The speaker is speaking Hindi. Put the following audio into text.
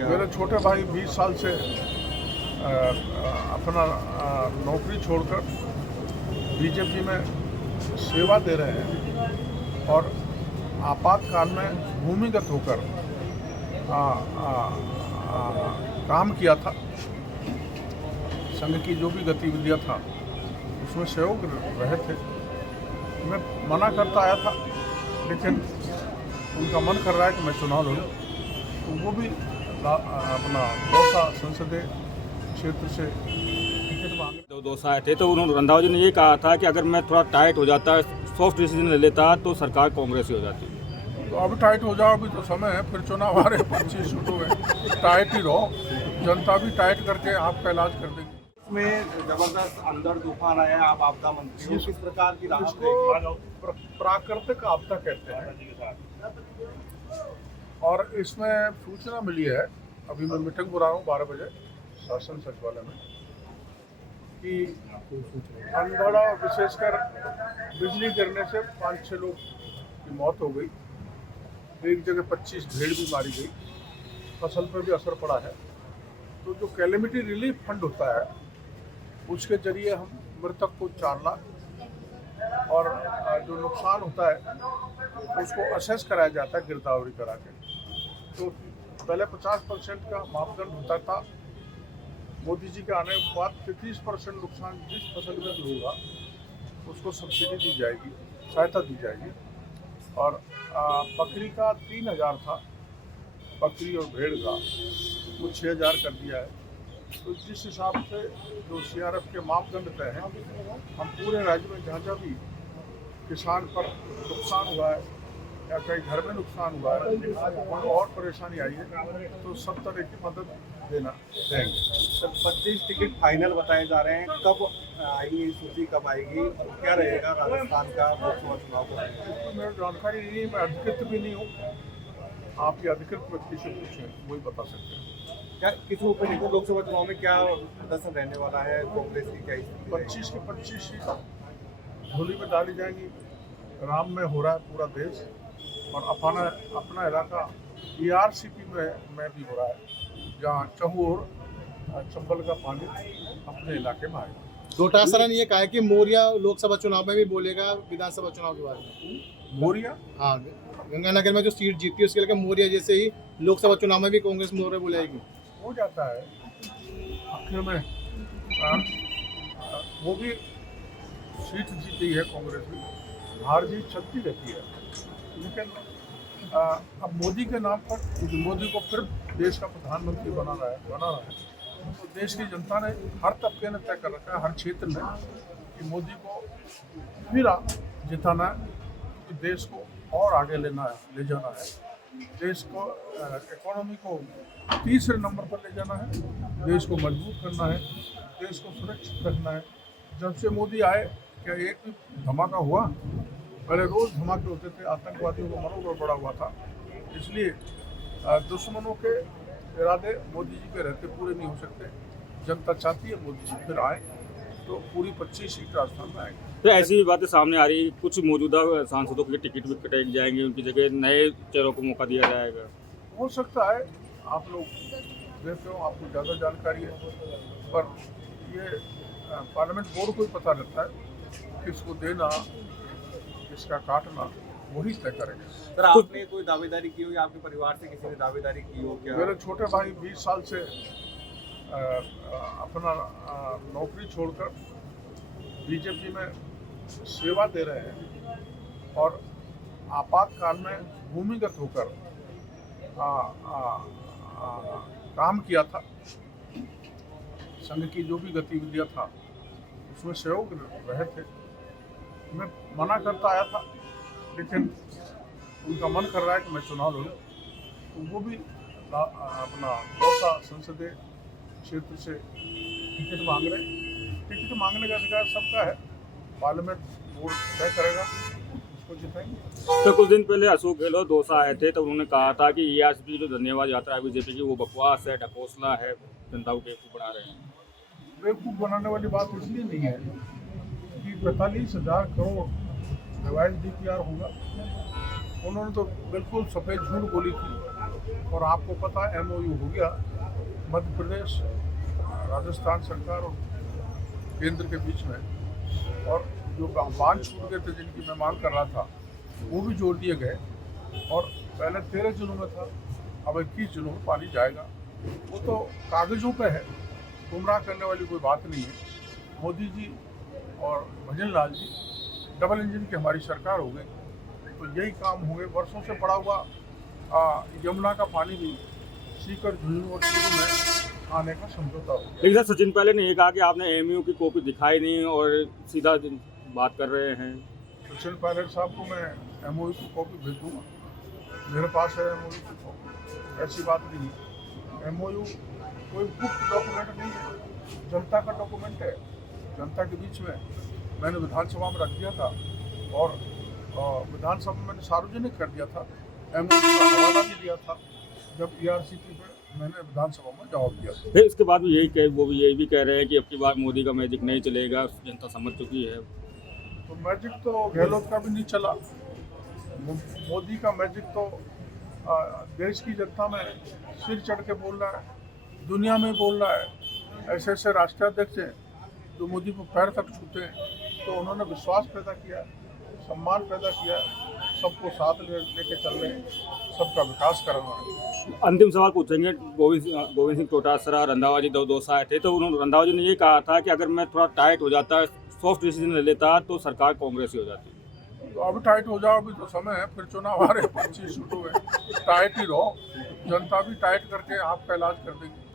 क्या? मेरे छोटे भाई 20 साल से अपना नौकरी छोड़कर बीजेपी में सेवा दे रहे हैं और आपातकाल में भूमिगत होकर काम किया था। संघ की जो भी गतिविधियां था उसमें सहयोग रहे थे। मैं मना करता आया था, लेकिन उनका मन कर रहा है कि मैं चुनाव लड़ूं, तो वो भी अपना दौसा संसदीय क्षेत्र से टिकट मांगे। तो दौसा आए थे तो उन्होंने रंधावा जी ने ये कहा था कि अगर मैं थोड़ा टाइट हो जाता, सॉफ्ट डिसीजन ले लेता तो सरकार कांग्रेस ही हो जाती। तो अभी टाइट हो जाओ, अभी तो समय है, फिर चुनाव आ रहे 25 शुरू है, टाइट ही रहो, जनता भी टाइट करके आपका इलाज कर देगी। में जबरदस्त अंदर तूफान आया, आप आपदा मंत्री हो, किस प्रकार की राहत इसको प्राकृतिक आपदा कहते हैं और इसमें सूचना मिली है, अभी मैं मीटिंग बुला रहा हूँ 12 बजे शासन सचिवालय में, कि अंधड़ विशेषकर बिजली गिरने से 5-6 लोग की मौत हो गई, एक जगह 25 भेड़ भी मारी गई, फसल पर भी असर पड़ा है। तो जो कैलेमिटी रिलीफ फंड होता है उसके जरिए हम मृतक को 4 लाख और जो नुकसान होता है उसको असेस कराया जाता है गिरदावरी करा के। तो पहले 50% का मापदंड होता था, मोदी जी के आने के बाद 30% नुकसान जिस फसल में भी होगा उसको सब्सिडी दी जाएगी, सहायता दी जाएगी। और बकरी का 3000 था, बकरी और भेड़ का वो 6000 कर दिया है। तो जिस हिसाब से जो सीआरएफ के मापदंड तय हैं, हम पूरे राज्य में जहाँ जहाँ भी किसान पर नुकसान हुआ है या कहीं घर में नुकसान हुआ है, कोई और परेशानी आई है, तो सब तरह की मदद देंगे। सर 25 टिकट फाइनल बताए जा रहे हैं, कब आएगी सूची, कब आएगी और क्या रहेगा राजस्थान का लोकसभा चुनाव को? तो मेरी जानकारी नहीं है, मैं अधिकृत भी नहीं हूँ, आप ये अधिकृत व्यक्ति से पूछें, वही बता सकते हैं। क्या किस रूप में लोकसभा चुनाव में क्या प्रदर्शन रहने वाला है, कांग्रेस की क्या स्थिति? 25 के 25 सीट झोली में डाली जाएंगी। राम में हो रहा है पूरा देश और अपना इलाका ERCP में भी हो रहा है, जहाँ चहुर चंबल का पानी अपने इलाके में आएगा। डोटासरा ने ये कहा है कि मौर्य लोकसभा चुनाव में भी बोलेगा विधानसभा चुनाव के बारे में। मौर्य हाँ, गंगानगर में जो सीट जीती है उसके लिए मौर्य जैसे ही लोकसभा चुनाव में भी कांग्रेस मौर्य बुलाएगी। हो जाता है आखिर में, वो भी सीट जीती है कांग्रेस भी, हार जीत चलती रहती है, लेकिन अब मोदी के नाम पर, क्योंकि मोदी को फिर देश का प्रधानमंत्री बना रहा है, तो देश की जनता ने, हर तबके ने तय कर रखा है, हर क्षेत्र में, कि मोदी को फिर जिताना है, कि देश को और आगे ले जाना है, देश को इकोनॉमी को तीसरे नंबर पर ले जाना है, देश को मजबूत करना है, देश को सुरक्षित रखना है। जब से मोदी आए, क्या एक भी धमाका हुआ? पहले रोज़ धमाके होते थे, आतंकवादियों को मनोबल बढ़ा हुआ था, इसलिए दुश्मनों के इरादे मोदी जी के रहते पूरे नहीं हो सकते। जनता चाहती है मोदी जी फिर आए, तो पूरी 25 सीट राजस्थान में आएगी। तो ऐसी बातें सामने आ रही, कुछ मौजूदा सांसदों की टिकट भी कटाई जाएंगे, उनकी जगह नए चेहरों को मौका दिया जाएगा। हो सकता है, आप लोग देखते हो, आपको ज़्यादा जानकारी है, पर ये पार्लियामेंट बोर्ड को ही पता लगता है किसको देना, किसका काटना, वही तय करेंगे। सर आपने कोई दावेदारी की हो या आपके परिवार से किसी ने दावेदारी की हो क्या? मेरे छोटे भाई 20 साल से अपना नौकरी छोड़कर बीजेपी में सेवा दे रहे हैं और आपातकाल में भूमिगत होकर काम किया था। संघ की जो भी गतिविधियां था उसमें सहयोग रहे थे। मैं मना करता आया था, लेकिन उनका मन कर रहा है कि मैं चुनाव लड़ूं, तो वो भी अपना दौसा संसदीय क्षेत्र से टिकट मांग रहे हैं। टिकट मांगने का अधिकार सबका है, पार्लियामेंट बोर्ड तय करेगा, उसको जिताएंगे। तो कुछ दिन पहले अशोक गहलोत दौसा आए थे, तो उन्होंने कहा था कि ERCP जो धन्यवाद यात्रा है बीजेपी की, वो बकवास है, ढकोसला है, जनता को बेवकूफ़ बना रहे हैं। बेवकूफ़ बनाने वाली बात इसलिए नहीं है कि 45,000 करोड़ रिवाइज DPR होगा। उन्होंने तो बिल्कुल सफ़ेद झूठ बोली थी और आपको पता है MOU हो गया मध्य प्रदेश, राजस्थान सरकार और केंद्र के बीच में, और जो बांध छूट गए थे जिनकी मैं मांग कर रहा था वो भी जोड़ दिए गए, और पहले 13 जिलों में था, अब 21 जिलों में पानी जाएगा। वो तो कागज़ों पे है, गुमराह करने वाली कोई बात नहीं है। मोदी जी और भजन लाल जी डबल इंजन की हमारी सरकार हो गई, तो यही काम होंगे। वर्षों से पड़ा हुआ यमुना का पानी भी सीकर, झुंझुनू और चूरू में आने का समझौता हो। लेकिन सर सचिन पायलट ने ये कहा कि आपने MOU की कॉपी दिखाई नहीं और सीधा बात कर रहे हैं। सचिन पायलट साहब को मैं MOU की कॉपी भेज दूँगा, मेरे पास है MOU की कॉपी, ऐसी बात नहीं है। MOU कोई गुप्त डॉक्यूमेंट नहीं है, जनता का डॉक्यूमेंट है। जनता के बीच में मैंने विधानसभा में रख दिया था, और विधानसभा में मैंने सार्वजनिक कर दिया था। MOU का हवाला भी दिया था जब ERCP पे मैंने विधानसभा में जवाब दिया था। फिर इसके बाद भी वो भी यही भी कह रहे हैं कि अब की बार मोदी का मैजिक नहीं चलेगा, जनता समझ चुकी है। तो मैजिक तो गहलोत का भी नहीं चला, मोदी का मैजिक तो देश की जनता में सिर चढ़ के बोल रहा है, दुनिया में बोल रहा है। ऐसे ऐसे राष्ट्राध्यक्ष हैं जो मोदी को पैर तक छूते हैं, तो उन्होंने विश्वास पैदा किया, सम्मान पैदा किया, सबको साथ लेके चल रहे हैं, सबका विकास कर रहे हैं। अंतिम सवाल पूछेंगे। गोविंद सिंह चौटासरा, रंधावा जी दो आए थे, तो उन्होंने रंधावा जी ने ये कहा था कि अगर मैं थोड़ा टाइट हो जाता, सॉफ्ट डिसीजन ले लेता तो सरकार कांग्रेस ही हो जाती। तो अब टाइट हो जाओ, अभी तो समय है, फिर चुनाव आ रहे 25 शुरू है, टाइट ही रहो, जनता भी टाइट करके आपका इलाज कर देगी।